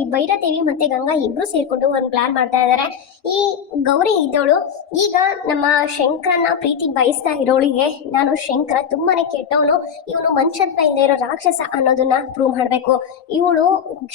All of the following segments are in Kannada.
ಈ ಭೈರದೇವಿ ಮತ್ತೆ ಗಂಗಾ ಇಬ್ರು ಸೇರ್ಕೊಂಡು ಒಂದು ಪ್ಲಾನ್ ಮಾಡ್ತಾ ಇದ್ದಾರೆ ಈ ಗೌರಿ ಇದ್ದವಳು ಈಗ ನಮ್ಮ ಶಂಕರನ ಪ್ರೀತಿ ಬಯಸ್ತಾ ಇರೋಳಿಗೆ ನಾನು ಶಂಕರ ತುಂಬಾನೇ ಕೆಟ್ಟವನು, ಇವನು ಮನುಷ್ಯತ್ವ ಇಲ್ಲದೆ ಇರೋ ರಾಕ್ಷಸ ಅನ್ನೋದನ್ನ ಪ್ರೂವ್ ಮಾಡಬೇಕು. ಇವಳು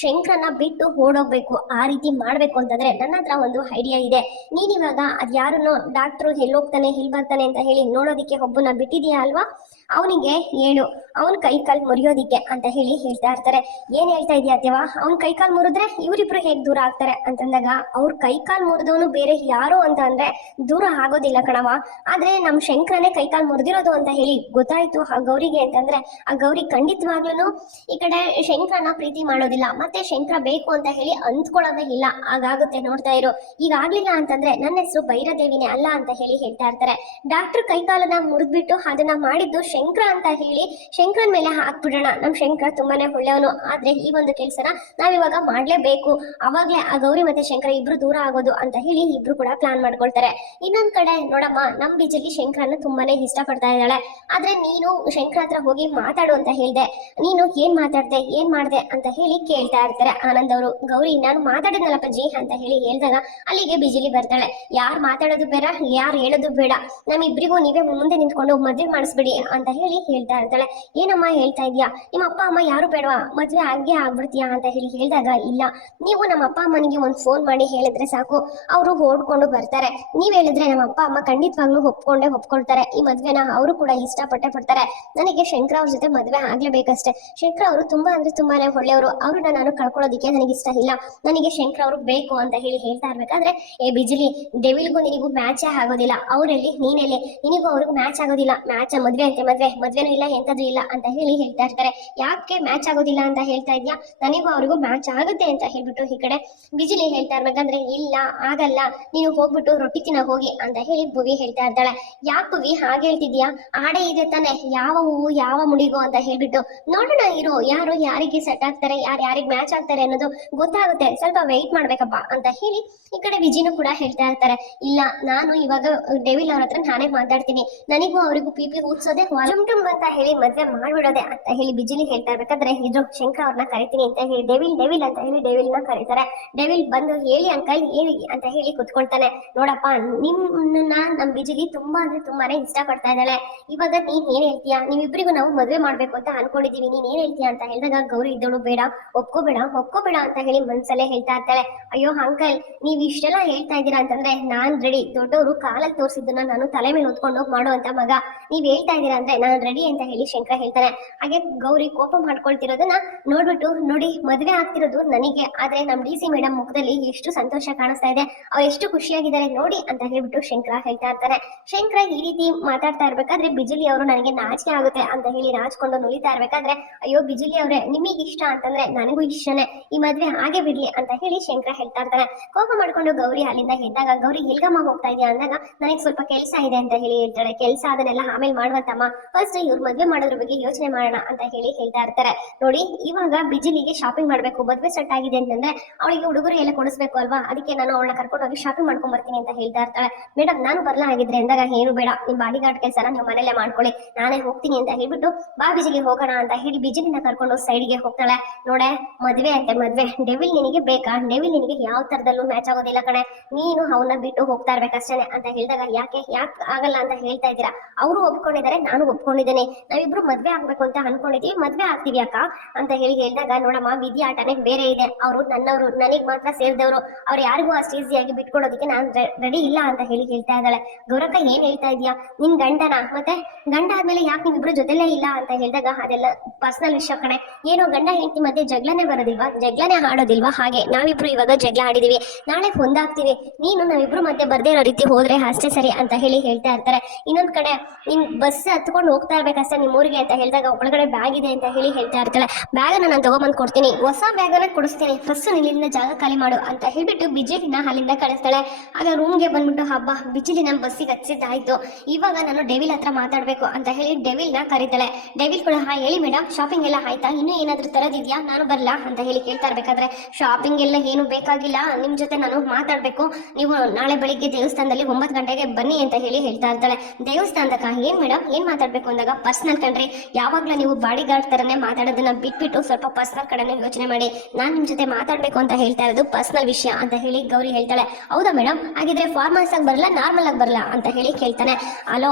ಶಂಕರನ ಬಿಟ್ಟು ಓಡೋಗ್ಬೇಕು, ಆ ರೀತಿ ಮಾಡ್ಬೇಕು ಅಂತಂದ್ರೆ ನನ್ನ ಹತ್ರ ಒಂದು ಐಡಿಯಾ ಇದೆ. ನೀನಿವಾಗ ಇವಾಗ ಅದ್ ಯಾರನ್ನೋ ಡಾಕ್ಟ್ರು ಎಲ್ಲೋಗ್ತಾನೆ ಎಲ್ಲಿ ಬರ್ತಾನೆ ಅಂತ ಹೇಳಿ ನೋಡೋದಿಕ್ಕೆ ಒಬ್ಬನ ಬಿಟ್ಟಿದೀಯಾ ಅಲ್ವಾ? ಅವನಿಗೆ ಹೇಳು ಅವನ ಕೈ ಕಾಲ್ ಮುರಿಯೋದಿಕ್ಕೆ ಅಂತ ಹೇಳಿ ಹೇಳ್ತಾ ಇರ್ತಾರೆ. ಏನ್ ಹೇಳ್ತಾ ಇದೀಯ ದೇವ ಅವ್ನ ಕೈ ಕಾಲ್ ಮುರಿದ್ರೆ ಇವರಿಬ್ರು ಹೇಗ್ ದೂರ ಆಗ್ತಾರೆ? ಅಂತಂದಾಗ, ಅವ್ರ ಕೈ ಕಾಲ್ ಮುರಿದವನು ಬೇರೆ ಯಾರು ಅಂತ ಅಂದ್ರೆ ದೂರ ಆಗೋದಿಲ್ಲ ಕಣವ ಆದ್ರೆ ನಮ್ ಶಂಕರನೇ ಕೈ ಕಾಲ್ ಮುರಿದಿರೋದು ಅಂತ ಹೇಳಿ ಗೊತ್ತಾಯ್ತು ಆ ಗೌರಿಗೆ ಅಂತಂದ್ರೆ, ಆ ಗೌರಿ ಖಂಡಿತವಾಗ್ಲೂ ಈ ಕಡೆ ಶಂಕರನ ಪ್ರೀತಿ ಮಾಡೋದಿಲ್ಲ. ಮತ್ತೆ ಶಂಕರ ಬೇಕು ಅಂತ ಹೇಳಿ ಅಂದ್ಕೊಳ್ಳೋದೇ ಇಲ್ಲ. ಹಾಗಾಗುತ್ತೆ ನೋಡ್ತಾ ಇರು. ಈಗ ಆಗ್ಲಿಲ್ಲ ಅಂತಂದ್ರೆ ನನ್ನ ಹೆಸರು ಭೈರದೇವಿನೇ ಅಲ್ಲ ಅಂತ ಹೇಳಿ ಹೇಳ್ತಾ ಇರ್ತಾರೆ. ಡಾಕ್ಟರ್ ಕೈ ಕಾಲನ್ನ ಮುರಿದ್ಬಿಟ್ಟು ಅದನ್ನ ಮಾಡಿದ್ದು ಶಂಕರ ಅಂತ ಹೇಳಿ ಶಂಕರನ್ ಮೇಲೆ ಹಾಕ್ಬಿಡೋಣ. ನಮ್ ಶಂಕರ ತುಂಬಾನೇ ಒಳ್ಳೆಯವನು, ಆದ್ರೆ ಈ ಒಂದು ಕೆಲಸನ ನಾವಿವಾಗ ಮಾಡ್ಲೇಬೇಕು. ಅವಾಗ್ಲೇ ಆ ಗೌರಿ ಮತ್ತೆ ಶಂಕರ ಇಬ್ರು ದೂರ ಆಗೋದು ಅಂತ ಹೇಳಿ ಇಬ್ರು ಕೂಡ ಪ್ಲಾನ್ ಮಾಡ್ಕೊಳ್ತಾರೆ. ಇನ್ನೊಂದ್ ಕಡೆ ನೋಡಮ್ಮ, ನಮ್ ಬಿಜಲಿ ಶಂಕರನ್ನ ತುಂಬಾನೇ ಇಷ್ಟ ಪಡ್ತಾ ಇದ್ದಾಳೆ. ಆದ್ರೆ ನೀನು ಶಂಕರ ಹತ್ರ ಹೋಗಿ ಮಾತಾಡು ಅಂತ ಹೇಳ್ದೆ. ನೀನು ಏನ್ ಮಾತಾಡ್ದೆ, ಏನ್ ಮಾಡ್ದೆ ಅಂತ ಹೇಳಿ ಕೇಳ್ತಾ ಇರ್ತಾರೆ ಆನಂದ್ ಅವರು. ಗೌರಿ, ನಾನು ಮಾತಾಡಿದ್ನಲ್ಲಪ್ಪ ಜಿ ಅಂತ ಹೇಳಿ ಹೇಳ್ದಾಗ ಅಲ್ಲಿಗೆ ಬಿಜಿಲಿ ಬರ್ತಾಳೆ. ಯಾರು ಮಾತಾಡೋದು ಬೇಡ, ಯಾರು ಹೇಳೋದು ಬೇಡ. ನಮ್ಮಿಬ್ರಿಗೂ ನೀವೇ ಮುಂದೆ ನಿಂತ್ಕೊಂಡು ಮದ್ವೆ ಮಾಡಿಸ್ಬಿಡಿ ಅಂತ ಹೇಳಿ ಹೇಳ್ತಾ ಇರ್ತಾಳೆ. ಏನಮ್ಮ ಹೇಳ್ತಾ ಇದೀಯಾ? ನಿಮ್ಮ ಅಪ್ಪ ಅಮ್ಮ ಯಾರು ಬೇಡವಾ? ಮದ್ವೆ ಆಗ್ಗೆ ಆಗ್ಬಿಡ್ತೀಯಾ ಅಂತ ಹೇಳಿ ಹೇಳಿದಾಗ ಇಲ್ಲ. ನೀವು ನಮ್ಮ ಅಪ್ಪ ಅಮ್ಮನಿಗೆ ಒಂದು ಫೋನ್ ಮಾಡಿ ಹೇಳಿದ್ರೆ ಸಾಕು. ಅವರು ಓಡ್ಕೊಂಡು ಬರ್ತಾರೆ. ನೀವ್ ಹೇಳಿದ್ರೆ ನಮ್ಮ ಅಪ್ಪ ಅಮ್ಮ ಖಂಡಿತವಾಗ್ಲೂ ಒಪ್ಕೊಂಡೇ ಒಪ್ಕೊಳ್ತಾರೆ. ಈ ಮದ್ವೆನ ಅವರು ಕೂಡ ಇಷ್ಟಪಟ್ಟೆ ಪಡ್ತಾರೆ. ನನಗೆ ಶಂಕರ ಅವ್ರ ಜೊತೆ ಮದ್ವೆ ಆಗ್ಲೇಬೇಕಷ್ಟೇ. ಶಂಕರ ಅವರು ತುಂಬಾ ಅಂದ್ರೆ ತುಂಬಾನೇ ಒಳ್ಳೆಯವರು. ಅವ್ರನ್ನ ನಾನು ಕಳ್ಕೊಳ್ಳೋದಿಕ್ಕೆ ನನಗೆ ಇಷ್ಟ ಇಲ್ಲ. ನನಗೆ ಶಂಕರ ಅವರು ಬೇಕು ಅಂತ ಹೇಳಿ ಹೇಳ್ತಾ ಇರ್ಬೇಕಾದ್ರೆ, ಏ ಬಿಜಿಲಿ ಡೆವಿಲ್ಗೂ ನಿನಗೂ ಮ್ಯಾಚೇ ಆಗೋದಿಲ್ಲ. ಅವರಲ್ಲಿ, ನೀನೆಲ್ಲಿ? ನಿನಗೂ ಅವ್ರಿಗೂ ಮ್ಯಾಚ್ ಆಗೋದಿಲ್ಲ. ಮ್ಯಾಚ್ ಮದ್ವೆ ಅಂತೆ ಮದ್ವೆ, ಮದ್ವೆನೂ ಇಲ್ಲ ಎಂತದ್ದು ಇಲ್ಲ ಅಂತ ಹೇಳಿ ಹೇಳ್ತಾ ಇರ್ತಾರೆ. ಯಾಕೆ ಮ್ಯಾಚ್ ಆಗೋದಿಲ್ಲ ಅಂತ ಹೇಳ್ತಾ ಇದ್ಯಾ? ನನಗೂ ಅವ್ರಿಗೂ ಮ್ಯಾಚ್ ಆಗುತ್ತೆ ಅಂತ ಹೇಳ್ಬಿಟ್ಟು ಈ ಕಡೆ ಬಿಜಿಲಿ ಹೇಳ್ತಾ ಇರ್ಬೇಕಂದ್ರೆ, ಇಲ್ಲ, ಆಗಲ್ಲ, ನೀನು ಹೋಗ್ಬಿಟ್ಟು ರೊಟ್ಟಿ ತಿನ್ನ ಹೋಗಿ ಅಂತ ಹೇಳಿ ಭುವಿ ಹೇಳ್ತಾ ಇರ್ತಾಳೆ. ಯಾಕೆ ಭುವಿ ಹಾಗೆ ಹೇಳ್ತಿದ್ಯಾ? ಆಡೆ ಇದೆ ತಾನೆ, ಯಾವ ಹೂವು, ಯಾವ ಮುಡಿಗೋ ಅಂತ ಹೇಳ್ಬಿಟ್ಟು. ನೋಡೋಣ ಇರು, ಯಾರು ಯಾರಿಗೆ ಸೆಟ್ ಆಗ್ತಾರೆ, ಯಾರು ಯಾರಿಗೆ ಮ್ಯಾಚ್ ಆಗ್ತಾರೆ ಅನ್ನೋದು ಗೊತ್ತಾಗುತ್ತೆ. ಸ್ವಲ್ಪ ವೆಯ್ಟ್ ಮಾಡ್ಬೇಕಪ್ಪ ಅಂತ ಹೇಳಿ ಈ ಕಡೆ ವಿಜಿನೂ ಕೂಡ ಹೇಳ್ತಾ ಇರ್ತಾರೆ. ಇಲ್ಲ, ನಾನು ಇವಾಗ ಡೆವಿಲ್ ಅವ್ರ ಹತ್ರ ನಾನೇ ಮಾತಾಡ್ತೀನಿ. ನನಗೂ ಅವರಿಗೂ ಪಿ ಪಿ ಊದ್ಸೋದೆ ಟುಮ್ ಜುಮ್ ಅಂತ ಹೇಳಿ ಮದ್ವೆ ಮಾಡ್ಬಿಡೋದೆ ಅಂತ ಹೇಳಿ ಬಿಜಿಲಿ ಹೇಳ್ತಾ ಇರ್ಬೇಕಾದ್ರೆ ಇದ್ರು ಶಂಕರ್ ಅವ್ರನ್ನ ಕರಿತೀನಿ ಅಂತ ಹೇಳಿ, ಡೆವಿಲ್ ಡೆವಿಲ್ ಅಂತ ಹೇಳಿ ಡೆವಿಲ್ನ ಕರೀತಾರೆ. ಡೆವಿಲ್ ಬಂದು ಹೇಳಿ ಅಂಕಲ್ ಹೇಳಿ ಅಂತ ಹೇಳಿ ಕುತ್ಕೊಳ್ತಾನೆ. ನೋಡಪ್ಪ, ನಿಮ್ಮನ್ನ ನಮ್ ಬಿಜಿಲಿ ತುಂಬಾ ಅಂದ್ರೆ ತುಂಬಾನೇ ಇಷ್ಟ ಪಡ್ತಾ ಇದ್ದಾಳೆ. ಇವಾಗ ನೀನ್ ಏನ್ ಹೇಳ್ತೀಯಾ? ನೀವಿಬ್ರಿಗೂ ನಾವು ಮದ್ವೆ ಮಾಡ್ಬೇಕು ಅಂತ ಅನ್ಕೊಂಡಿದೀವಿ. ನೀನ್ ಏನ್ ಹೇಳ್ತೀಯಾ ಅಂತ ಹೇಳಿದಾಗ, ಗೌರಿ ಇದ್ದಳು, ಬೇಡ, ಒಪ್ಕೋಬೇಡ ಒಪ್ಕೋಬೇಡ ಅಂತ ಹೇಳಿ ಮನ್ಸಲ್ಲೇ ಹೇಳ್ತಾ ಇರ್ತಾಳೆ. ಅಯ್ಯೋ ಅಂಕಲ್ ನೀವ್ ಇಷ್ಟೆಲ್ಲ ಹೇಳ್ತಾ ಇದ್ದೀರಾ ಅಂತಂದ್ರೆ ನಾನ್ ರೆಡಿ ದೊಡ್ಡವರು ಕಾಲಲ್ಲಿ ತೋರಿಸಿದ್ದನ್ನ ನಾನು ತಲೆ ಮೇಲೆ ಹೊತ್ಕೊಂಡು ಹೋಗಿ ಅಂತ ಮಗ. ನೀವ್ ಹೇಳ್ತಾ ಇದ್ದೀರಾ ಅಂದ್ರೆ ನಾನು ರೆಡಿ ಅಂತ ಹೇಳಿ ಶಂಕರ ಹೇಳ್ತಾನೆ. ಹಾಗೆ ಗೌರಿ ಕೋಪ ಮಾಡ್ಕೊಳ್ತಿರೋದನ್ನ ನೋಡ್ಬಿಟ್ಟು, ನೋಡಿ ಮದುವೆ ಆಗ್ತಿರೋದು ನನಗೆ, ಆದ್ರೆ ನಮ್ ಡಿ ಸಿ ಮೇಡಮ್ ಮುಖದಲ್ಲಿ ಎಷ್ಟು ಸಂತೋಷ ಕಾಣಿಸ್ತಾ ಇದೆ. ಅವ್ರು ಎಷ್ಟು ಖುಷಿಯಾಗಿದ್ದಾರೆ ನೋಡಿ ಅಂತ ಹೇಳ್ಬಿಟ್ಟು ಶಂಕರ ಹೇಳ್ತಾ ಇರ್ತಾರೆ ಶಂಕರ ಈ ರೀತಿ ಮಾತಾಡ್ತಾ ಇರ್ಬೇಕಾದ್ರೆ ಬಿಜುಲಿ ಅವರು ನನಗೆ ನಾಚಿಕೆ ಆಗುತ್ತೆ ಅಂತ ಹೇಳಿ ನಾಚ್ಕೊಂಡು ನುಲಿತಾ ಇರ್ಬೇಕಾದ್ರೆ, ಅಯ್ಯೋ ಬಿಜುಲಿ ಅವ್ರೆ, ನಿಮಗೆ ಇಷ್ಟ ಅಂತಂದ್ರೆ ನನಗೂ ಇಷ್ಟನೇ. ಈ ಮದ್ವೆ ಹಾಗೆ ಬಿಡ್ಲಿ ಅಂತ ಹೇಳಿ ಶಂಕರ ಹೇಳ್ತಾ ಇರ್ತಾನೆ. ಕೋಪ ಮಾಡ್ಕೊಂಡು ಗೌರಿ ಅಲ್ಲಿಂದ ಎದ್ದಾಗ, ಗೌರಿ ಎಲ್ಗಮ್ಮ ಹೋಗ್ತಾ ಇದೆಯಾ ಅಂದಾಗ, ನನಗೆ ಸ್ವಲ್ಪ ಕೆಲಸ ಇದೆ ಅಂತ ಹೇಳಿ ಹೇಳ್ತಾಳೆ. ಕೆಲಸ ಅದನ್ನೆಲ್ಲ ಆಮೇಲೆ ಮಾಡುವಂತಮ್ಮ. ಫಸ್ಟ್ ಇವ್ರು ಮದ್ವೆ ಮಾಡೋದ್ರ ಬಗ್ಗೆ ಯೋಚನೆ ಮಾಡೋಣ ಅಂತ ಹೇಳಿ ಹೇಳ್ತಾ ಇರ್ತಾರೆ. ನೋಡಿ, ಇವಾಗ ಬಿಜಿಲಿಗೆ ಶಾಪಿಂಗ್ ಮಾಡ್ಬೇಕು, ಮದ್ವೆ ಸೆಟ್ ಆಗಿದೆ ಅಂತಂದ್ರೆ ಅವಳಿಗೆ ಹುಡುಗರು ಎಲ್ಲ ಕೊಡಿಸ್ಬೇಕು ಅಲ್ವಾ? ಅದಕ್ಕೆ ನಾನು ಅವಳನ್ನ ಕರ್ಕೊಂಡು ಹೋಗಿ ಶಾಪಿಂಗ್ ಮಾಡ್ಕೊಂಡ್ ಬರ್ತೀನಿ ಅಂತ ಹೇಳ್ತಾ ಇರ್ತಾಳೆ. ಮೇಡಮ್ ನಾನು ಬರ್ಲ ಆಗಿದ್ರೆ ಅಂದಾಗ ಏನು ಬೇಡ, ನಿಮ್ ಬಾಡಿ ಗಾರ್ಡ್ ಕೆಲಸನ ನೀವು ಮನೆಯಲ್ಲೇ ಮಾಡ್ಕೊಳ್ಳಿ. ನಾನೇ ಹೋಗ್ತೀನಿ ಅಂತ ಹೇಳ್ಬಿಟ್ಟು ಬಾ ಬಿಜಿಗೆ ಹೋಗೋಣ ಅಂತ ಹೇಳಿ ಬಿಜಿಲಿನ ಕರ್ಕೊಂಡು ಸೈಡ್ಗೆ ಹೋಗ್ತಾಳೆ. ನೋಡೆ, ಮದ್ವೆ ಅಂತೆ ಮದ್ವೆ. ಡೆವಿಲ್ ನಿನಗೆ ಬೇಕಾ? ಡೆವಿಲ್ ನಿನಗೆ ಯಾವ ತರದಲ್ಲೂ ಮ್ಯಾಚ್ ಆಗೋದಿಲ್ಲ ಕಣೆ. ನೀನು ಅವನ್ನ ಬಿಟ್ಟು ಹೋಗ್ತಾ ಇರ್ಬೇಕಷ್ಟೇ ಅಂತ ಹೇಳಿದಾಗ, ಯಾಕೆ? ಯಾಕೆ ಆಗಲ್ಲ? ಅಂತ ಹೇಳ್ತಾ ಇದ್ದೀರಾ. ಅವರು ಒಪ್ಕೊಂಡಿದ್ದಾರೆ, ನಾನು ಒಪ್ಕೊಂಡಿದ್ದೇನೆ. ನಾವಿಬ್ರು ಮದ್ವೆ ಆಗ್ಬೇಕು ಅಂತ ಅನ್ಕೊಂಡಿದೀವಿ. ಮದ್ವೆ ಆಗ್ತೀವಿ ಅಕ್ಕ ಅಂತ ಹೇಳಿ ಹೇಳಿದಾಗ, ನೋಡಮ್ಮ, ವಿಧಿ ಆಟನೇ ಬೇರೆ ಇದೆ. ಅವರು ನನ್ನವರು, ನನಗ್ ಮಾತ್ರ ಸೇರಿದವರು. ಅವ್ರು ಯಾರಿಗೂ ಅಷ್ಟು ಈಸಿಯಾಗಿ ಬಿಟ್ಕೊಡೋದಕ್ಕೆ ನಾನು ರೆಡಿ ಇಲ್ಲ ಅಂತ ಹೇಳಿ ಹೇಳ್ತಾ ಇದ್ದಾಳೆ. ಗೌರಕ್ಕ, ಏನ್ ಹೇಳ್ತಾ ಇದೀಯಾ ನಿನ್ ಗಂಡನ, ಮತ್ತೆ ಗಂಡ ಆದ್ಮೇಲೆ ಯಾಕೆ ನೀವಿಬ್ರು ಜೊತೆಲೇ ಇಲ್ಲ ಅಂತ ಹೇಳಿದಾಗ, ಅದೆಲ್ಲ ಪರ್ಸನಲ್ ವಿಷಯ ಕಣೆ. ಏನೋ ಗಂಡ ಹೆಂಡತಿ ಮತ್ತೆ ಜಗಳನೆ ಬರೋದಿಲ್ವಾ? ಜಗಳನೆ ಆಡೋದಿಲ್ವಾ ಹಾಗೆ ನಾವಿಬ್ರು ಇವಾಗ ಜಗಳ ಆಡಿದೀವಿ. ನಾಳೆ ಹೊಂದಾಗ್ತೀವಿ ನೀನು ನಾವಿಬ್ರು ಮತ್ತೆ ಬರ್ದೇ ಇರೋ ರೀತಿ ಹೋದ್ರೆ ಅಷ್ಟೇ ಸರಿ ಅಂತ ಹೇಳಿ ಹೇಳ್ತಾ ಇರ್ತಾರೆ. ಇನ್ನೊಂದ್ ಕಡೆ ನಿನ್ ಬಸ್ ಹತ್ಕೊಂಡು ಹೋಗ್ತಾ ಇರ್ಬೇಕಷ್ಟೇ ನಿಮ್ ಊರಿಗೆ ಅಂತ ಹೇಳಿದಾಗ ಒಳಗಡೆ ಬ್ಯಾಗ್ ಇದೆ ಅಂತ ಹೇಳಿ ಹೇಳ್ತಾ ಇರ್ತಾಳೆ. ಬ್ಯಾಗ್ ನಾನು ತಗೊಂಬಂದ್ ಕೊಡ್ತೀನಿ. ಹೊಸ ಬ್ಯಾಗ್ ಅನ್ನ ಕೊಡಿಸ್ತೀನಿ. ಫಸ್ಟ್ ಇಲ್ಲಿಂದ ಜಾಗ ಖಾಲಿ ಮಾಡು ಅಂತ ಹೇಳ್ಬಿಟ್ಟು ಬಿಜಿಲಿನ ಅಲ್ಲಿಂದ ಕಳಿಸ್ತಾಳೆ. ಆಗ ರೂಮ್ಗೆ ಬಂದ್ಬಿಟ್ಟು, ಹಬ್ಬ, ಬಿಜಿಲಿನ ಬಸ್ಸಿಗೆ ಹಚ್ಚಿದ್ದಾಯ್ತು ಇವಾಗ ನಾನು ಡೆವಿಲ್ ಹತ್ರ ಮಾತಾಡ್ಬೇಕು ಅಂತ ಹೇಳಿ ಡೆವಿಲ್ನ ಕರೀತಾಳೆ. ಡೆವಿಲ್ ಕೂಡ, ಹಾ, ಹೇಳಿ ಮೇಡಮ್ ಶಾಪಿಂಗ್ ಎಲ್ಲ ಆಯ್ತಾ? ಇನ್ನು ಏನಾದ್ರೂ ತರದಿದ್ಯಾ? ನಾನು ಬರಲ್ಲ ಅಂತ ಹೇಳಿ ಕೇಳ್ತಾ ಇರ್ಬೇಕಾದ್ರೆ ಶಾಪಿಂಗ್ ಎಲ್ಲ ಏನು ಬೇಕಾಗಿಲ್ಲ. ನಿಮ್ ಜೊತೆ ನಾನು ಮಾತಾಡ್ಬೇಕು. ನೀವು ನಾಳೆ ಬೆಳಿಗ್ಗೆ ದೇವಸ್ಥಾನದಲ್ಲಿ ಒಂಬತ್ತು ಗಂಟೆಗೆ ಬನ್ನಿ ಅಂತ ಹೇಳಿ ಹೇಳ್ತಾ ಇರ್ತಾಳೆ. ದೇವಸ್ಥಾನದ ಏನ್ ಮೇಡಮ್ ಏನ್ ಮಾತಾಡ್ಬೇಕು ಮಾತಾಡ್ಬೇಕು ಅಂದಾಗ ಪರ್ಸನಲ್ ಕಣ್ರಿ. ಯಾವಾಗ್ಲೂ ನೀವು ಬಾಡಿ ಗಾರ್ಡ್ ತರನೇ ಮಾತಾಡೋದನ್ನ ಬಿಟ್ಬಿಟ್ಟು ಸ್ವಲ್ಪ ಪರ್ಸನಲ್ ಕಡೆನೇ ಯೋಚನೆ ಮಾಡಿ. ನಾನು ನಿಮ್ ಜೊತೆ ಮಾತಾಡ್ಬೇಕು ಅಂತ ಹೇಳ್ತಾ ಇರೋದು ಪರ್ಸನಲ್ ವಿಷಯ ಅಂತ ಹೇಳಿ ಗೌರಿ ಹೇಳ್ತಾಳೆ. ಹೌದಾ ಮೇಡಮ್ ಹಾಗಿದ್ರೆ ಫಾರ್ಮಲ್ಸ್ ಆಗಿ ಬರಲ್ಲ ನಾರ್ಮಲ್ ಆಗಿ ಬರಲ್ಲ ಅಂತ ಹೇಳಿ ಕೇಳ್ತಾನೆ. ಅಲೋ,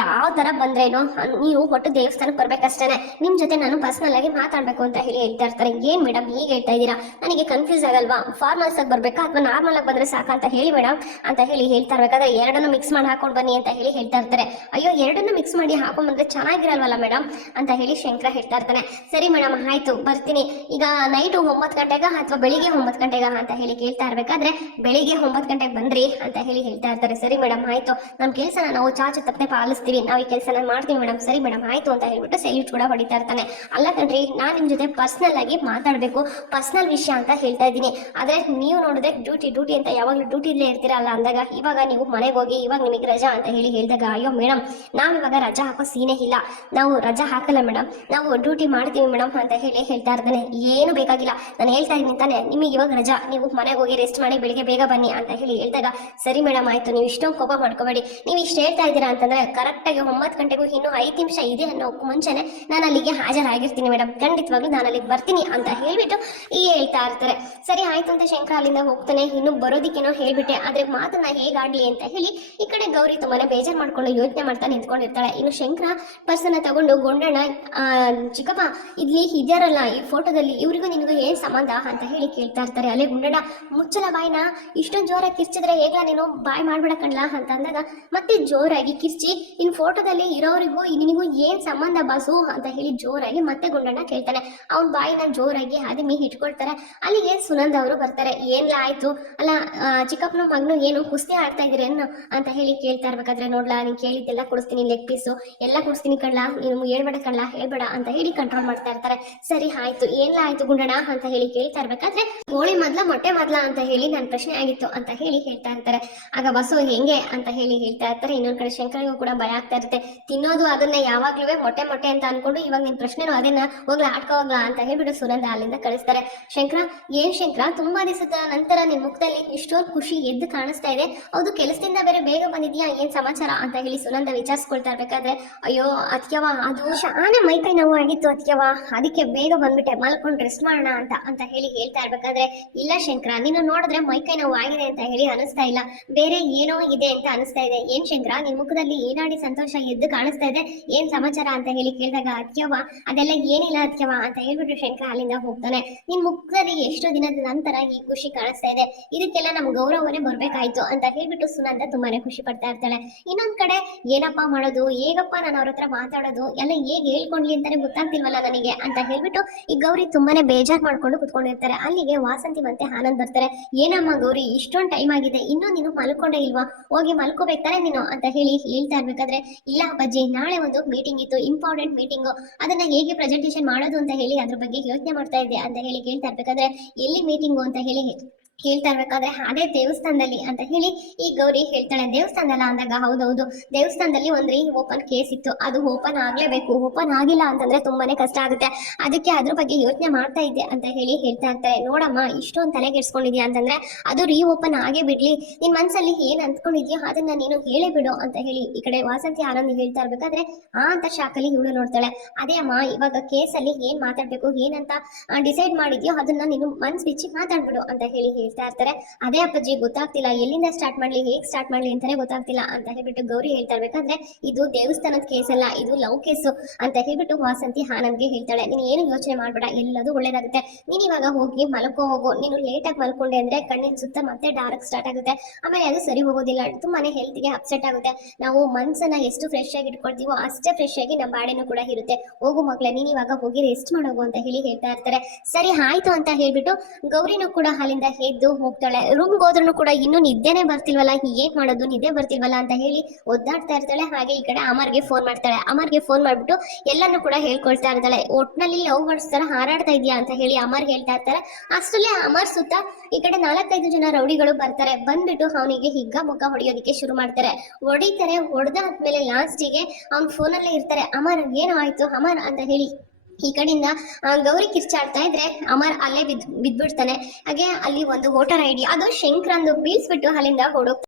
ಯಾವ ತರ ಬಂದ್ರೇನು? ನೀವು ಒಟ್ಟು ದೇವಸ್ಥಾನಕ್ಕೆ ಬರ್ಬೇಕಷ್ಟೇನೆ. ನಿಮ್ ಜೊತೆ ನಾನು ಪರ್ಸನಲ್ ಆಗಿ ಮಾತಾಡ್ಬೇಕು ಅಂತ ಹೇಳಿ ಹೇಳ್ತಾ ಇರ್ತಾರೆ. ಏನ್ ಮೇಡಮ್ ಹೀಗೆ ಹೇಳ್ತಾ ಇದ್ದೀರಾ? ನನಗೆ ಕನ್ಫ್ಯೂಸ್ ಆಗಲ್ವಾ? ಫಾರ್ಮಲ್ಸ್ ಆಗಿ ಬರ್ಬೇಕಾ ಅಥವಾ ನಾರ್ಮಲ್ ಆಗಿ ಬಂದ್ರೆ ಸಾಕಾ ಅಂತ ಹೇಳಿ ಮೇಡಮ್ ಅಂತ ಹೇಳಿ ಹೇಳ್ತಾ ಇರ್ಬೇಕಾದ್ರೆ ಎರಡನ್ನು ಮಿಕ್ಸ್ ಮಾಡಿ ಹಾಕೊಂಡು ಬನ್ನಿ ಅಂತ ಹೇಳಿ ಹೇಳ್ತಾ ಇರ್ತಾರೆ. ಅಯ್ಯೋ, ಎರಡನ್ನು ಮಿಕ್ಸ್ ಮಾಡಿ ಬಂದ್ರೆ ಚೆನ್ನಾಗಿರಲ್ವಲ್ಲ ಮೇಡಮ್ ಅಂತ ಹೇಳಿ ಶಂಕರ ಹೇಳ್ತಾ ಇರ್ತಾನೆ. ಸರಿ ಮೇಡಮ್ ಆಯ್ತು, ಬರ್ತೀನಿ. ಈಗ ನೈಟು ಒಂಬತ್ತು ಗಂಟೆಗ ಅಥವಾ ಬೆಳಿಗ್ಗೆ ಒಂಬತ್ತು ಗಂಟೆಗ ಅಂತ ಹೇಳಿ ಕೇಳ್ತಾ ಇರ್ಬೇಕಾದ್ರೆ ಬೆಳಿಗ್ಗೆ ಒಂಬತ್ತು ಗಂಟೆಗೆ ಬಂದ್ರಿ ಅಂತ ಹೇಳಿ ಹೇಳ್ತಾ ಇರ್ತಾರೆ. ಸರಿ ಮೇಡಮ್ ಆಯ್ತು. ನಮ್ಮ ಕೆಲಸನ ನಾವು ಚಾಚು ತಪ್ಪನೆ ಪಾಲಿಸ್ತೀವಿ. ನಾವು ಈ ಕೆಲಸನ ಮಾಡ್ತೀವಿ ಮೇಡಮ್ ಸರಿ ಮೇಡಮ್ ಆಯ್ತು ಅಂತ ಹೇಳ್ಬಿಟ್ಟು ಸೈಟ್ ಕೂಡ ಹೊಡಿತಾ ಇರ್ತಾನೆ. ಅಲ್ಲ ಕಣ್ರಿ, ನಾನು ನಿಮ್ಮ ಜೊತೆ ಪರ್ಸನಲ್ ಆಗಿ ಮಾತಾಡಬೇಕು ಪರ್ಸನಲ್ ವಿಷಯ ಅಂತ ಹೇಳ್ತಾ ಇದ್ದೀನಿ. ಆದ್ರೆ ನೀವು ನೋಡಿದ್ರೆ ಡ್ಯೂಟಿ ಡ್ಯೂಟಿ ಅಂತ ಯಾವಾಗಲೂ ಡ್ಯೂಟಿಲೇ ಇರ್ತೀರಲ್ಲ ಅಂದಾಗ ಇವಾಗ ನೀವು ಮನೆಗೆ ಹೋಗಿ ಇವಾಗ ನಿಮಗೆ ರಜಾ ಅಂತ ಹೇಳಿ ಹೇಳಿದಾಗ, ಅಯ್ಯೋ ಮೇಡಮ್ ನಾವು ಇವಾಗ ರಜಾ ಹಾಕೋ ಸೀನೇ ಇಲ್ಲ. ನಾವು ರಜಾ ಹಾಕಲ್ಲ ಮೇಡಮ್ ನಾವು ಡ್ಯೂಟಿ ಮಾಡ್ತೀವಿ ಮೇಡಮ್ ಅಂತ ಹೇಳಿ ಹೇಳ್ತಾ ಇರ್ತಾನೆ. ಏನು ಬೇಕಾಗಿಲ್ಲ. ನಾನು ಹೇಳ್ತಾ ಇದ್ದೀನಿ ತಾನೆ, ನಿಮಗೆ ಇವಾಗ ರಜಾ. ನೀವು ಮನೆಗೆ ಹೋಗಿ ರೆಸ್ಟ್ ಮಾಡಿ ಬೆಳಿಗ್ಗೆ ಬೇಗ ಬನ್ನಿ ಅಂತ ಹೇಳಿ ಹೇಳ್ದಾಗ, ಸರಿ ಮೇಡಮ್ ಆಯ್ತು. ನೀವು ಇಷ್ಟೊಂದು ಕೋಪ ಮಾಡ್ಕೋಬೇಡಿ. ನೀವು ಇಷ್ಟು ಹೇಳ್ತಾ ಇದ್ದೀರಾ ಅಂತಂದ್ರೆ ಕರೆಕ್ಟಾಗಿ ಒಂಬತ್ತು ಗಂಟೆಗೂ ಇನ್ನೂ ಐದು ನಿಮಿಷ ಇದೆ ಅನ್ನೋ ಮುಂಚೆನೆ ನಾನು ಅಲ್ಲಿಗೆ ಹಾಜರಾಗಿರ್ತೀನಿ ಮೇಡಮ್ ಖಂಡಿತವಾಗ್ಲೂ ನಾನು ಅಲ್ಲಿಗೆ ಬರ್ತೀನಿ ಅಂತ ಹೇಳ್ಬಿಟ್ಟು ಈ ಹೇಳ್ತಾ ಇರ್ತಾರೆ. ಸರಿ, ಆಯ್ತು ಅಂತ ಶಂಕರ ಅಲ್ಲಿಂದ ಹೋಗ್ತಾನೆ. ಇನ್ನು ಬರೋದಿಕ್ಕೇನೋ ಹೇಳ್ಬಿಟ್ಟೆ. ಆದ್ರೆ ಮಾತನ್ನ ಹೇಗಾಡ್ಲಿ ಅಂತ ಹೇಳಿ ಈ ಕಡೆ ಗೌರಿ ತುಂಬಾನೇ ಬೇಜಾರ್ ಮಾಡ್ಕೊಂಡು ಯೋಚನೆ ಮಾಡ್ತಾ ನಿಂತ್ಕೊಂಡಿರ್ತಾಳೆ. ಇನ್ನು ಶಂಕರ ಪರ್ಸನ್ನ ತಗೊಂಡು ಗೊಂಡಣ್ಣ ಚಿಕ್ಕಪ್ಪ ಇಲ್ಲಿ ಇದ್ಯಾರಲ್ಲ ಈ ಫೋಟೋದಲ್ಲಿ ಇವ್ರಿಗೂ ನಿನಗೂ ಏನ್ ಸಂಬಂಧ ಅಂತ ಹೇಳಿ ಕೇಳ್ತಾ ಇರ್ತಾರೆ. ಅಲ್ಲೇ ಗುಂಡಣ್ಣ, ಮುಚ್ಚಲ ಬಾಯ್ನ, ಇಷ್ಟೊಂದು ಜೋರಾಗಿ ಕಿರ್ಚಿದ್ರೆ ಹೇಗ್ಲಾ ನೀನು? ಬಾಯ್ ಮಾಡ್ಬೇಡ ಕಣ್ಲಾ ಅಂತ ಅಂದಾಗ, ಮತ್ತೆ ಜೋರಾಗಿ ಕಿರ್ಚಿ, ಇನ್ ಫೋಟೋದಲ್ಲಿ ಇರೋರಿಗೂ, ನಿನಗೂ ಏನ್ ಸಂಬಂಧ ಬಾಸು ಅಂತ ಹೇಳಿ ಜೋರಾಗಿ ಮತ್ತೆ ಗುಂಡಣ್ಣ ಕೇಳ್ತಾನೆ. ಅವ್ನ ಬಾಯಿನ ಜೋರಾಗಿ ಅದಮ್ಮಿ ಇಟ್ಕೊಳ್ತಾರೆ ಅಲ್ಲಿಗೆ ಸುನಂದ ಅವರು ಬರ್ತಾರೆ? ಏನ್ಲಾ ಆಯ್ತು? ಅಲ್ಲ ಚಿಕ್ಕಪ್ಪನ ಮಗನು ಏನು ಕುಸ್ತಿ ಆಡ್ತಾ ಇದ್ರೇನು ಅಂತ ಹೇಳಿ ಕೇಳ್ತಾ ಇರ್ಬೇಕಾದ್ರೆ ನೋಡ್ಲಾ, ನೀನ್ ಕೇಳಿದ್ದೆಲ್ಲ ಕೊಡಿಸ್ತೀನಿ ಲೆಗ್ ಪೀಸು ಎಲ್ಲ ಕೊಡಿಸ್ತೀನಿ ಕಳ್ಳ ನೀನು ಹೇಳ್ಬೇಡ ಕಳ್ಳ ಹೇಳ್ಬೇಡ ಅಂತ ಹೇಳಿ ಕಂಟ್ರೋಲ್ ಮಾಡ್ತಾ ಇರ್ತಾರೆ. ಸರಿ, ಆಯ್ತು ಏನ್ಲಾ ಆಯ್ತು ಗುಂಡಣ ಅಂತ ಹೇಳಿ ಕೇಳ್ತಾ ಇರ್ಬೇಕಾದ್ರೆ ಕೋಳಿ ಮೊದ್ಲ, ಮೊಟ್ಟೆ ಮೊದ್ಲ ಅಂತ ಹೇಳಿ ನನ್ನ ಪ್ರಶ್ನೆ ಆಗಿತ್ತು ಅಂತ ಹೇಳಿ ಹೇಳ್ತಾ ಇರ್ತಾರೆ. ಆಗ ಬಸ್ಸು ಹೆಂಗೆ ಅಂತ ಹೇಳಿ ಹೇಳ್ತಾ ಇರ್ತಾರೆ. ಇನ್ನೊಂದ್ ಕಡೆ ಶಂಕರಿಗೂ ಕೂಡ ಭಯ ಆಗ್ತಾ ಇರುತ್ತೆ. ತಿನ್ನೋದು ಅದನ್ನ ಯಾವಾಗ್ಲೂ ಮೊಟ್ಟೆ ಮೊಟ್ಟೆ ಅಂತ ಅನ್ಕೊಂಡು ಇವಾಗ ನಿನ್ ಪ್ರಶ್ನೆನು ಅದನ್ನ ಹೋಗ್ಲಾ ಆಡ್ಕೋ ಅಂತ ಹೇಳ್ಬಿಟ್ಟು ಸುನಂದ ಅಲ್ಲಿಂದ ಕಳಿಸ್ತಾರೆ. ಶಂಕರ, ಏನ್ ಶಂಕರ, ತುಂಬಾ ದಿವಸದ ನಂತರ ನಿನ್ ಮುಖದಲ್ಲಿ ಇಷ್ಟೊಂದು ಖುಷಿ ಎದ್ದು ಕಾಣಿಸ್ತಾ ಇದೆ. ಹೌದು, ಕೆಲಸದಿಂದ ಬೇರೆ ಬೇಗ ಬಂದಿದ್ಯಾ? ಏನ್ ಸಮಾಚಾರ? ಅಂತ ಹೇಳಿ ಸುನಂದ ವಿಚಾರಿಸ್ಕೊಳ್ತಾ ಇರ್ಬೇಕಾದ್ರೆ ಅಯ್ಯೋ ಅತ್ಯವ ಅದು ಶಾನೆ ಮೈಕೈ ನೋವು ಆಗಿತ್ತು ಅತ್ಯವ ಅದಕ್ಕೆ ಬೇಗ ಬಂದ್ಬಿಟ್ಟೆ, ಮಲ್ಕೊಂಡು ರೆಸ್ಟ್ ಮಾಡೋಣ ಅಂತ ಅಂತ ಹೇಳಿ ಹೇಳ್ತಾ ಇರ್ಬೇಕಾದ್ರೆ, ಇಲ್ಲ ಶಂಕರ, ನೀನು ನೋಡಿದ್ರೆ ಮೈಕೈ ನೋವು ಆಗಿದೆ ಅಂತ ಹೇಳಿ ಅನಿಸ್ತಾ ಇಲ್ಲ. ಬೇರೆ ಏನೋ ಇದೆ ಅಂತ ಅನಿಸ್ತಾ ಇದೆ. ಏನ್ ಶಂಕರ, ನಿನ್ ಮುಖದಲ್ಲಿ ಏನಾಡಿ ಸಂತೋಷ ಎದ್ದು ಕಾಣಿಸ್ತಾ ಇದೆ? ಏನ್ ಸಮಾಚಾರ ಅಂತ ಹೇಳಿ ಕೇಳಿದಾಗ ಅತ್ಯವ ಅದೆಲ್ಲ ಏನಿಲ್ಲ ಅತ್ಯವ ಅಂತ ಹೇಳ್ಬಿಟ್ಟು ಶಂಕರ ಅಲ್ಲಿಂದ ಹೋಗ್ತಾನೆ. ನಿನ್ ಮುಖದಲ್ಲಿ ಎಷ್ಟು ದಿನದ ನಂತರ ಈ ಖುಷಿ ಕಾಣಿಸ್ತಾ ಇದೆ. ಇದಕ್ಕೆಲ್ಲ ನಮ್ ಗೌರವನೇ ಬರ್ಬೇಕಾಯ್ತು ಅಂತ ಹೇಳ್ಬಿಟ್ಟು ಸುನಂದ ತುಂಬಾನೇ ಖುಷಿ ಪಡ್ತಾ ಇರ್ತಾಳೆ. ಇನ್ನೊಂದ್ ಕಡೆ, ಏನಪ್ಪಾ ಮಾಡೋದು? ಹೇಗಪ್ಪ ನಾನು ಅವ್ರ ಹತ್ರ ಮಾತಾಡೋದು, ಎಲ್ಲ ಹೇಗೆ ಹೇಳ್ಕೊಂಡ್ಲಿ ಅಂತಾನೆ ಗೊತ್ತಾಗ್ತಿಲ್ವಲ್ಲ ನನಗೆ ಅಂತ ಹೇಳ್ಬಿಟ್ಟು ಈ ಗೌರಿ ತುಂಬಾನೇ ಬೇಜಾರ್ ಮಾಡ್ಕೊಂಡು ಕುತ್ಕೊಂಡಿರ್ತಾರೆ ಅಲ್ಲಿಗೆ ವಾಸಂತಿ ಮತ್ತೆ ಆನಂದ್ ಬರ್ತಾರೆ. ಏನಮ್ಮ ಗೌರಿ, ಇಷ್ಟೊಂದು ಟೈಮ್ ಆಗಿದೆ, ಇನ್ನೂ ನೀನು ಮಲ್ಕೊಂಡೆ ಇಲ್ವಾ? ಹೋಗಿ ಮಲ್ಕೋಬೇಕಾರೆ ನೀನು ಅಂತ ಹೇಳಿ ಹೇಳ್ತಾ ಇರ್ಬೇಕಾದ್ರೆ, ಇಲ್ಲ ಅಪ್ಪಾಜಿ, ನಾಳೆ ಒಂದು ಮೀಟಿಂಗ್ ಇತ್ತು ಇಂಪಾರ್ಟೆಂಟ್ ಮೀಟಿಂಗು ಅದನ್ನ ಹೇಗೆ ಪ್ರೆಸೆಂಟೇಷನ್ ಮಾಡೋದು ಅಂತ ಹೇಳಿ ಅದ್ರ ಬಗ್ಗೆ ಯೋಚನೆ ಮಾಡ್ತಾ ಇದ್ದೆ ಅಂತ ಹೇಳಿ ಕೇಳ್ತಾ ಇರ್ಬೇಕಾದ್ರೆ, ಎಲ್ಲಿ ಮೀಟಿಂಗು ಅಂತ ಹೇಳಿ ಹೇಳ್ತಾ ಇರ್ಬೇಕಾದ್ರೆ ಅದೇ ದೇವಸ್ಥಾನದಲ್ಲಿ ಅಂತ ಹೇಳಿ ಈ ಗೌರಿ ಹೇಳ್ತಾಳೆ. ದೇವಸ್ಥಾನದಲ್ಲ ಅಂದಾಗ ಹೌದೌದು. ದೇವಸ್ಥಾನದಲ್ಲಿ ಒಂದು ರೀ ಓಪನ್ ಕೇಸ್ ಇತ್ತು. ಅದು ಓಪನ್ ಆಗ್ಲೇಬೇಕು. ಓಪನ್ ಆಗಿಲ್ಲ ಅಂತಂದ್ರೆ ತುಂಬಾನೇ ಕಷ್ಟ ಆಗುತ್ತೆ. ಅದಕ್ಕೆ ಅದ್ರ ಬಗ್ಗೆ ಯೋಚನೆ ಮಾಡ್ತಾ ಇದ್ದೆ ಅಂತ ಹೇಳಿ ಹೇಳ್ತಾ ಇರ್ತಾರೆ. ನೋಡಮ್ಮ, ಇಷ್ಟೊಂದು ತಲೆಗೆಡ್ಸ್ಕೊಂಡಿದ್ಯಾ ಅಂತಂದ್ರೆ, ಅದು ರೀ ಓಪನ್ ಆಗೇ ಬಿಡ್ಲಿ. ನಿನ್ ಮನ್ಸಲ್ಲಿ ಏನ್ ಅಂದ್ಕೊಂಡಿದ್ಯೋ ಅದನ್ನ ನೀನು ಹೇಳೇ ಬಿಡು ಅಂತ ಹೇಳಿ ಈ ಕಡೆ ವಾಸಂತಿ ಆನಂದ್ ಹೇಳ್ತಾ ಇರ್ಬೇಕಾದ್ರೆ, ಆ ಅಂತ ಶಾಕಲ್ಲಿ ಇವಳು ನೋಡ್ತಾಳೆ. ಅದೇ ಅಮ್ಮ, ಇವಾಗ ಕೇಸಲ್ಲಿ ಏನ್ ಮಾತಾಡ್ಬೇಕು, ಏನಂತ ಡಿಸೈಡ್ ಮಾಡಿದ್ಯೋ ಅದನ್ನ ನೀನು ಮನ್ಸ್ ಬಿಚ್ಚಿ ಮಾತಾಡ್ಬಿಡು ಅಂತ ಹೇಳಿ ಹೇಳ್ತಾ ಇರ್ತಾರೆ. ಅದೇ ಅಪ್ಪಾಜಿ, ಗೊತ್ತಾಗ್ತಿಲ್ಲ ಎಲ್ಲಿಂದ ಸ್ಟಾರ್ಟ್ ಮಾಡ್ಲಿ, ಹೇಗ್ ಸ್ಟಾರ್ಟ್ ಮಾಡ್ಲಿ ಅಂತಾನೆ ಗೊತ್ತಾಗ್ತಿಲ್ಲ ಅಂತ ಹೇಳ್ಬಿಟ್ಟು ಗೌರಿ ಹೇಳ್ತಾ ಇರ್ಬೇಕಾದ್ರೆ ಇದು ದೇವಸ್ಥಾನದ ಕೇಸ್ ಅಲ್ಲ, ಇದು ಲವ್ ಕೇಸು ಅಂತ ಹೇಳ್ಬಿಟ್ಟು ವಾಸಂತಿ ಆನಂದ್ಗೆ ಹೇಳ್ತಾಳೆ. ನೀನು ಏನು ಯೋಚನೆ ಮಾಡ್ಬೇಡ, ಎಲ್ಲದು ಒಳ್ಳೇದಾಗುತ್ತೆ. ನೀನ್ ಇವಾಗ ಹೋಗಿ ಮಲ್ಕೋ, ಹೋಗು. ನೀನು ಲೇಟ್ ಆಗಿ ಮಲ್ಕೊಂಡೆ ಅಂದ್ರೆ ಕಣ್ಣಿನ ಸುತ್ತ ಮತ್ತೆ ಡಾರ್ಕ್ ಸ್ಟಾರ್ಟ್ ಆಗುತ್ತೆ. ಆಮೇಲೆ ಅದು ಸರಿ ಹೋಗೋದಿಲ್ಲ. ತುಂಬಾನೇ ಹೆಲ್ತ್ಗೆ ಅಪ್ಸೆಟ್ ಆಗುತ್ತೆ. ನಾವು ಮನ್ಸನ್ನ ಎಷ್ಟು ಫ್ರೆಶ್ ಆಗಿ ಇಟ್ಕೊಳ್ತೀವೋ ಅಷ್ಟೇ ಫ್ರೆಶ್ ಆಗಿ ನಮ್ಮ ಬಾಡಿನೂ ಕೂಡ ಇರುತ್ತೆ. ಹೋಗು ಮಕ್ಳೆ ನೀನ್ ಇವಾಗ ಹೋಗಿ ರೆಸ್ಟ್ ಮಾಡೋಗು ಅಂತ ಹೇಳಿ ಹೇಳ್ತಾ ಇರ್ತಾರೆ. ಸರಿ, ಆಯ್ತು ಅಂತ ಹೇಳ್ಬಿಟ್ಟು ಗೌರಿನೂ ಕೂಡ ಅಲ್ಲಿಂದ ಎದ್ದು ಹೋಗ್ತಾಳೆ. ರೂಮ್ಗೆ ಹೋದ್ರೂ ಕೂಡ ಇನ್ನು ನಿದ್ದೆನೆ ಬರ್ತಿಲ್ವಲ್ಲ? ಏನ್ ಮಾಡೋದು? ನಿದ್ದೆ ಬರ್ತಿಲ್ವಲ್ಲ ಅಂತ ಹೇಳಿ ಒದ್ದಾಡ್ತಾ ಇರ್ತಾಳೆ. ಹಾಗೆ ಈ ಕಡೆ ಅಮರ್ಗೆ ಫೋನ್ ಮಾಡ್ತಾಳೆ. ಅಮರ್ಗೆ ಫೋನ್ ಮಾಡ್ಬಿಟ್ಟು ಎಲ್ಲಾನು ಕೂಡ ಹೇಳ್ಕೊಳ್ತಾ ಇರ್ತಾಳೆ. ಒಟ್ನಲ್ಲಿ ಲವ್ ತರ ಹಾರಾಡ್ತಾ ಇದೆಯಾ ಅಂತ ಹೇಳಿ ಅಮರ್ ಹೇಳ್ತಾ ಇರ್ತಾರೆ ಅಷ್ಟರಲ್ಲಿ ಅಮರ್ ಸುತ್ತ ಈ ಕಡೆ ನಾಲ್ಕೈದು ಜನ ರೌಡಿಗಳು ಬರ್ತಾರೆ. ಬಂದ್ಬಿಟ್ಟು ಅವನಿಗೆ ಹಿಗ್ಗ ಮುಗ್ಗ ಹೊಡೆಯೋದಕ್ಕೆ ಶುರು ಮಾಡ್ತಾರೆ. ಹೊಡಿತಾರೆ. ಹೊಡೆದಾದ್ಮೇಲೆ ಲಾಸ್ಟಿಗೆ ಅವ್ನ ಫೋನಲ್ಲೇ ಇರ್ತಾರೆ. ಅಮರ್ ಏನೋ ಆಯ್ತು ಅಮರ್ ಅಂತ ಹೇಳಿ ಈ ಕಡೆಯಿಂದ ಗೌರಿ ಕಿರ್ಚಾಡ್ತಾ ಇದ್ರೆ ಅಮರ್ ಅಲ್ಲೇ ಬಿದ್ ಬಿದ್ಬಿಡ್ತಾನೆ ಹಾಗೆ ಅಲ್ಲಿ ಒಂದು ವೋಟರ್ ಐಡಿ ಅದು ಶಂಕ್ರಂದು ಬೀಳ್ಸ್ಬಿಟ್ಟು ಅಲ್ಲಿಂದ ಹೊಡೋಗ್ತಾನೆ